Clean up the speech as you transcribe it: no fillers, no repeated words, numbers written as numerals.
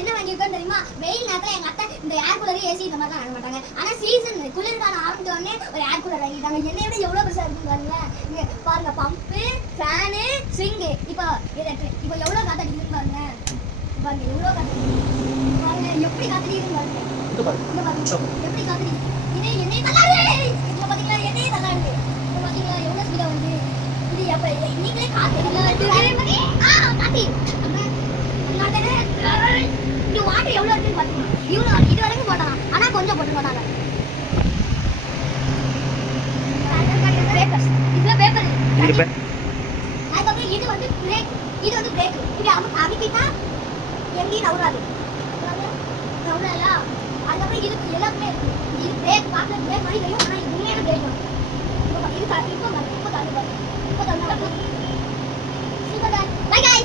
என்ன வாங்கியிருக்கோன்னு தெரியுமா? வெயில் நேரத்தில் எங்கள் அத்தை இந்த ஏர் கூலர் ஏசி இந்த மாதிரிலாம் வாங்க மாட்டாங்க. ஆனால் சீசன் குளிர்காலம் ஆரம்பிச்ச உடனே ஒரு ஏர் கூலர் வாங்கிட்டாங்க. என்னை விட எவ்வளோ பெருசாக இருக்குன்னு பாருங்களேன். இங்கே பாருங்க, பம்பு, ஃபேனு, ஸ்விங்கு. இப்போ எவ்வளோ காத்தடிக்குதுன்னு பாருங்க. பாருங்க எவ்வளோ காத்தடிக்குது பாருங்க, எப்படி காத்தடிக்குதுன்னு பாருங்க. இங்கே பாருங்க எப்படி காத்தடிக்குது. என்னையே தள்ளாடுது. இப்போ பார்த்தீங்களா, என்னையே தள்ளாடுது. இப்போ பார்த்தீங்களா எவ்வளோ ஸ்பீடாக வந்து இது எப்போ நீங்களே காற்று காத்தி இங்க வாட்டர் எவ்வளவு இருக்குன்னு பாத்தீங்க. இவ்வளவு இது வரைக்கும் போட்டாங்க, ஆனா கொஞ்சம் போட்டு போட்டாங்க. பேப்பர்ஸ் இதுல பேப்பர் இருக்கு. அதுக்கப்புறம் இது வந்து பிரேக், இது வந்து பிரேக். இது அமுக்கிட்டா எங்கேயும் நவுறாது, நவுறல. அதுக்கப்புறம் இது எல்லாமே இருக்கு. இது பிரேக் பார்க்க பிரேக் மாதிரி தெரியும், ஆனா இது உண்மையான பிரேக் தான். இது இப்போ தள்ளு பாருங்க, இப்போ தள்ளு பாருங்க, இப்போ தள்ளு. சூப்பர். By guys.